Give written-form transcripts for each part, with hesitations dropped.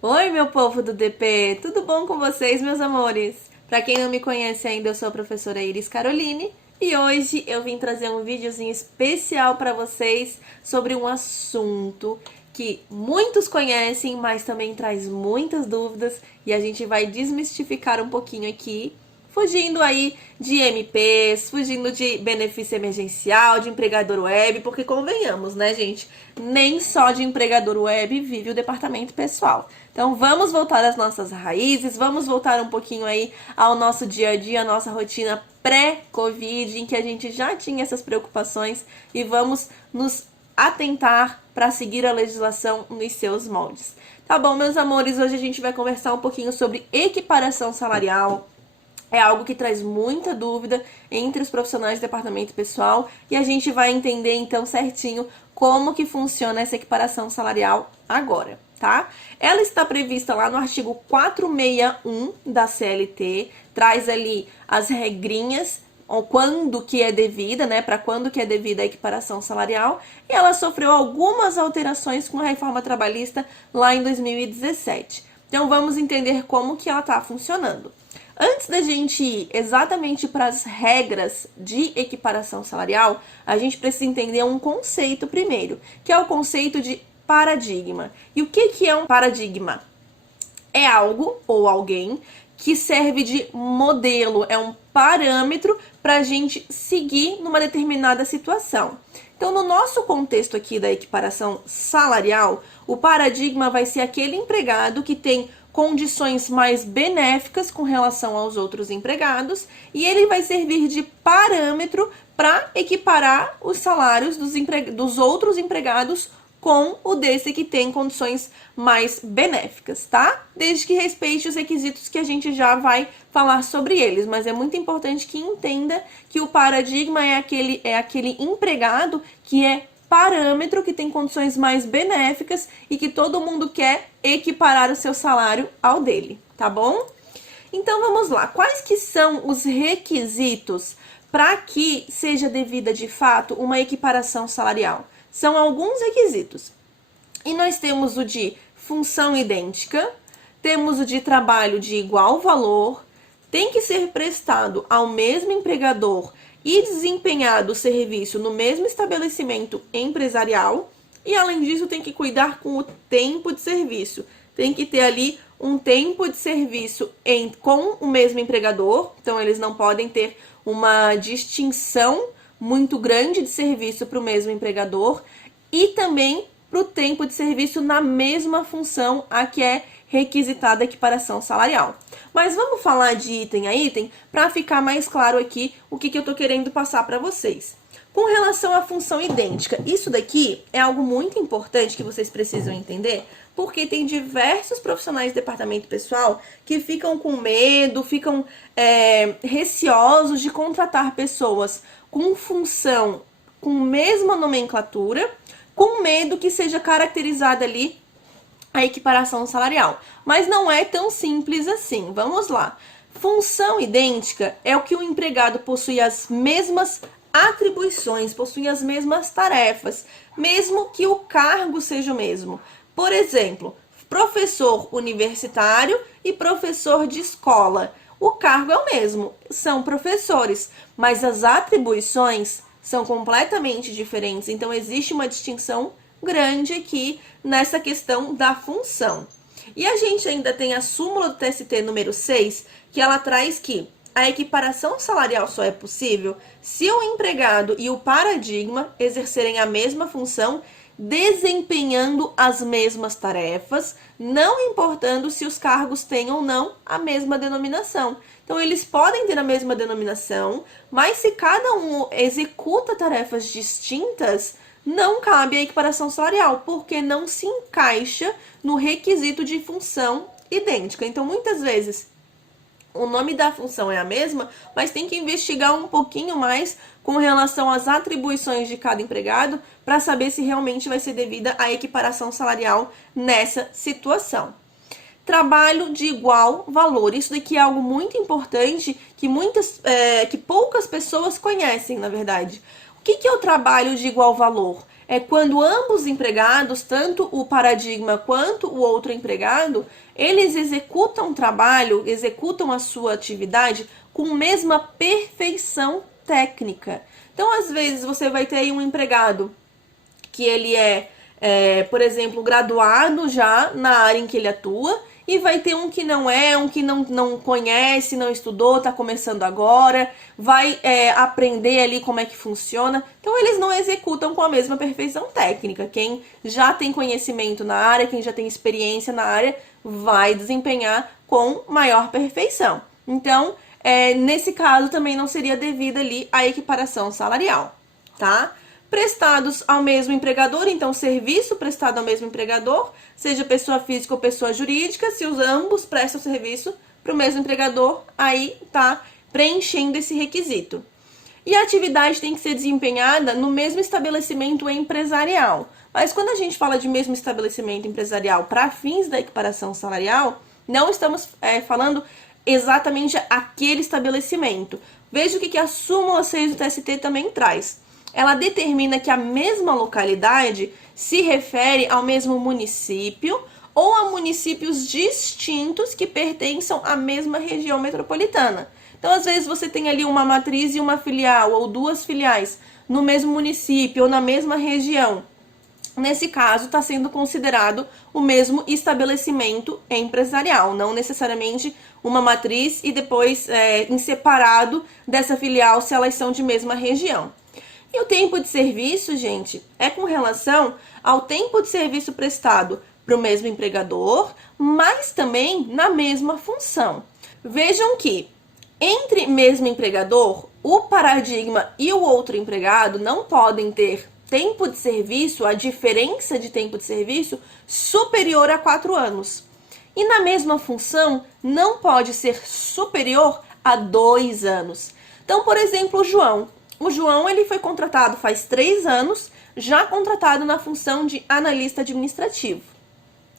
Oi, meu povo do DP, tudo bom com vocês, meus amores? Para quem não me conhece ainda, eu sou a professora Iris Caroline e hoje eu vim trazer um videozinho especial para vocês sobre um assunto que muitos conhecem, mas também traz muitas dúvidas e a gente vai desmistificar um pouquinho aqui, fugindo aí de MPs, fugindo de benefício emergencial, de empregador web, porque convenhamos, né, gente? Nem só de empregador web vive o departamento pessoal. Então vamos voltar às nossas raízes, vamos voltar um pouquinho aí ao nosso dia a dia, à nossa rotina pré-Covid, em que a gente já tinha essas preocupações e vamos nos atentar para seguir a legislação nos seus moldes. Tá bom, meus amores, hoje a gente vai conversar um pouquinho sobre equiparação salarial. É algo que traz muita dúvida entre os profissionais do departamento pessoal e a gente vai entender então certinho como que funciona essa equiparação salarial agora, tá? Ela está prevista lá no artigo 461 da CLT, traz ali as regrinhas ou quando que é devida, né, para quando que é devida a equiparação salarial, e ela sofreu algumas alterações com a reforma trabalhista lá em 2017. Então vamos entender como que ela está funcionando. Antes da gente ir exatamente para as regras de equiparação salarial, a gente precisa entender um conceito primeiro, que é o conceito de paradigma. E o que é um paradigma? É algo ou alguém que serve de modelo, é um parâmetro para a gente seguir numa determinada situação. Então, no nosso contexto aqui da equiparação salarial, o paradigma vai ser aquele empregado que tem condições mais benéficas com relação aos outros empregados e ele vai servir de parâmetro para equiparar os salários dos outros empregados com o desse que tem condições mais benéficas, tá? Desde que respeite os requisitos que a gente já vai falar sobre eles, mas é muito importante que entenda que o paradigma é aquele empregado que é parâmetro, que tem condições mais benéficas e que todo mundo quer equiparar o seu salário ao dele, tá bom? Então vamos lá, quais que são os requisitos para que seja devida de fato uma equiparação salarial? São alguns requisitos. E nós temos o de função idêntica, temos o de trabalho de igual valor, tem que ser prestado ao mesmo empregador e desempenhado o serviço no mesmo estabelecimento empresarial, e além disso tem que cuidar com o tempo de serviço. Tem que ter ali um tempo de serviço com o mesmo empregador, então eles não podem ter uma distinção muito grande de serviço para o mesmo empregador e também para o tempo de serviço na mesma função a que é requisitada a equiparação salarial. Mas vamos falar de item a item para ficar mais claro aqui o que eu estou querendo passar para vocês. Com relação à função idêntica, isso daqui é algo muito importante que vocês precisam entender, porque tem diversos profissionais do departamento pessoal que ficam com medo, ficam receosos de contratar pessoas com função com mesma nomenclatura, com medo que seja caracterizada ali a equiparação salarial. Mas não é tão simples assim. Vamos lá. Função idêntica é o que o empregado possui as mesmas atribuições, possui as mesmas tarefas, mesmo que o cargo seja o mesmo. Por exemplo, professor universitário e professor de escola. O cargo é o mesmo, são professores, mas as atribuições são completamente diferentes. Então, existe uma distinção grande aqui nessa questão da função. E a gente ainda tem a súmula do TST número 6, que ela traz que a equiparação salarial só é possível se o empregado e o paradigma exercerem a mesma função, desempenhando as mesmas tarefas, não importando se os cargos têm ou não a mesma denominação. Então, eles podem ter a mesma denominação, mas se cada um executa tarefas distintas, não cabe a equiparação salarial, porque não se encaixa no requisito de função idêntica. Então, muitas vezes, o nome da função é a mesma, mas tem que investigar um pouquinho mais com relação às atribuições de cada empregado para saber se realmente vai ser devida a equiparação salarial nessa situação. Trabalho de igual valor. Isso daqui é algo muito importante que poucas pessoas conhecem, na verdade. O que é o trabalho de igual valor? é quando ambos empregados, tanto o paradigma quanto o outro empregado, eles executam o trabalho, executam a sua atividade com mesma perfeição técnica. Então, às vezes, você vai ter aí um empregado que ele por exemplo, graduado já na área em que ele atua, e vai ter um que não é, um que não conhece, não estudou, está começando agora, vai aprender ali como é que funciona. Então, eles não executam com a mesma perfeição técnica. Quem já tem conhecimento na área, quem já tem experiência na área, vai desempenhar com maior perfeição. Então, nesse caso, também não seria devida ali a equiparação salarial, tá? Prestados ao mesmo empregador, então serviço prestado ao mesmo empregador, seja pessoa física ou pessoa jurídica, se os ambos prestam serviço para o mesmo empregador, aí tá preenchendo esse requisito. E a atividade tem que ser desempenhada no mesmo estabelecimento empresarial. Mas quando a gente fala de mesmo estabelecimento empresarial para fins da equiparação salarial, não estamos falando exatamente aquele estabelecimento. Veja o que a súmula 6 do TST também traz. Ela determina que a mesma localidade se refere ao mesmo município ou a municípios distintos que pertençam à mesma região metropolitana. Então, às vezes, você tem ali uma matriz e uma filial, ou duas filiais, no mesmo município ou na mesma região. Nesse caso, está sendo considerado o mesmo estabelecimento empresarial, não necessariamente uma matriz e depois em separado dessa filial se elas são de mesma região. E o tempo de serviço, gente, é com relação ao tempo de serviço prestado para o mesmo empregador, mas também na mesma função. Vejam que, entre mesmo empregador, o paradigma e o outro empregado não podem ter tempo de serviço, a diferença de tempo de serviço, superior a 4 anos. E na mesma função, não pode ser superior a 2 anos. Então, por exemplo, o João ele foi contratado faz 3 anos, já contratado na função de analista administrativo.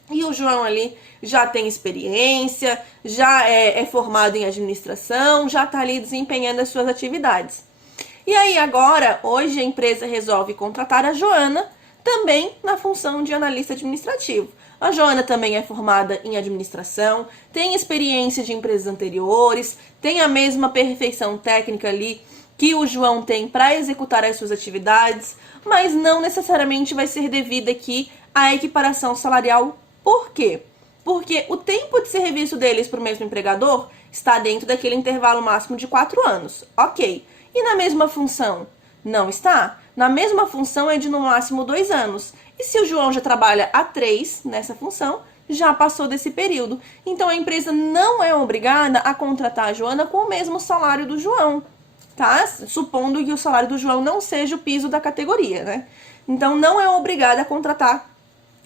E o João ali já tem experiência, já é formado em administração, já está ali desempenhando as suas atividades. E aí agora, hoje a empresa resolve contratar a Joana também na função de analista administrativo. A Joana também é formada em administração, tem experiência de empresas anteriores, tem a mesma perfeição técnica ali que o João tem para executar as suas atividades, mas não necessariamente vai ser devida aqui a equiparação salarial. Por quê? Porque o tempo de serviço deles para o mesmo empregador está dentro daquele intervalo máximo de 4 anos. Ok. E na mesma função? Não está. Na mesma função é de no máximo 2 anos. E se o João já trabalha há 3 nessa função, já passou desse período. Então a empresa não é obrigada a contratar a Joana com o mesmo salário do João. Tá? Supondo que o salário do João não seja o piso da categoria, né? Então, não é obrigada a contratar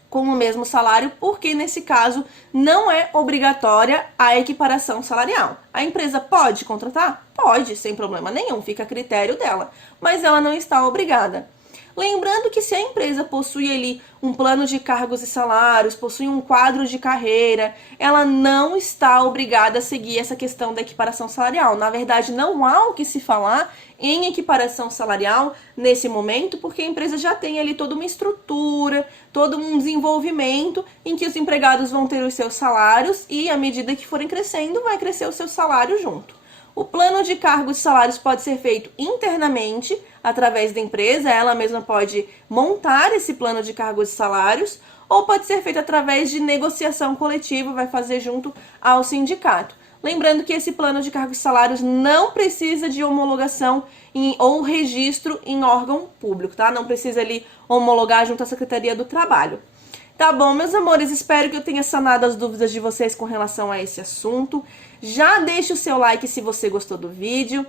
com o mesmo salário, porque nesse caso não é obrigatória a equiparação salarial. A empresa pode contratar? Pode, sem problema nenhum, fica a critério dela, mas ela não está obrigada. Lembrando que se a empresa possui ali um plano de cargos e salários, possui um quadro de carreira, ela não está obrigada a seguir essa questão da equiparação salarial. Na verdade, não há o que se falar em equiparação salarial nesse momento, porque a empresa já tem ali toda uma estrutura, todo um desenvolvimento em que os empregados vão ter os seus salários e, à medida que forem crescendo, vai crescer o seu salário junto. O plano de cargos e salários pode ser feito internamente, através da empresa, ela mesma pode montar esse plano de cargos e salários, ou pode ser feito através de negociação coletiva, vai fazer junto ao sindicato. Lembrando que esse plano de cargos e salários não precisa de homologação ou registro em órgão público, tá? Não precisa ali homologar junto à Secretaria do Trabalho. Tá bom, meus amores, espero que eu tenha sanado as dúvidas de vocês com relação a esse assunto. Já deixa o seu like se você gostou do vídeo.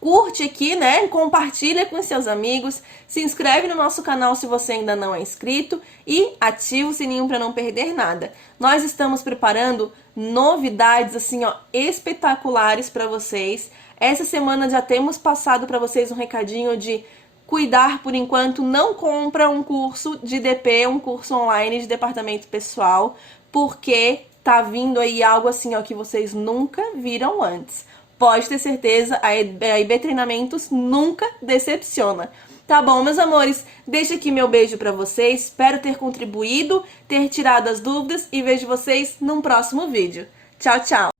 Curte aqui, né? Compartilha com seus amigos. Se inscreve no nosso canal se você ainda não é inscrito. E ativa o sininho para não perder nada. Nós estamos preparando novidades, assim, ó, espetaculares para vocês. Essa semana já temos passado para vocês um recadinho de cuidar, por enquanto, não compra um curso de DP, um curso online de departamento pessoal, porque tá vindo aí algo assim, ó, que vocês nunca viram antes. Pode ter certeza, a IB Treinamentos nunca decepciona. Tá bom, meus amores, deixa aqui meu beijo pra vocês, espero ter contribuído, ter tirado as dúvidas e vejo vocês num próximo vídeo. Tchau, tchau!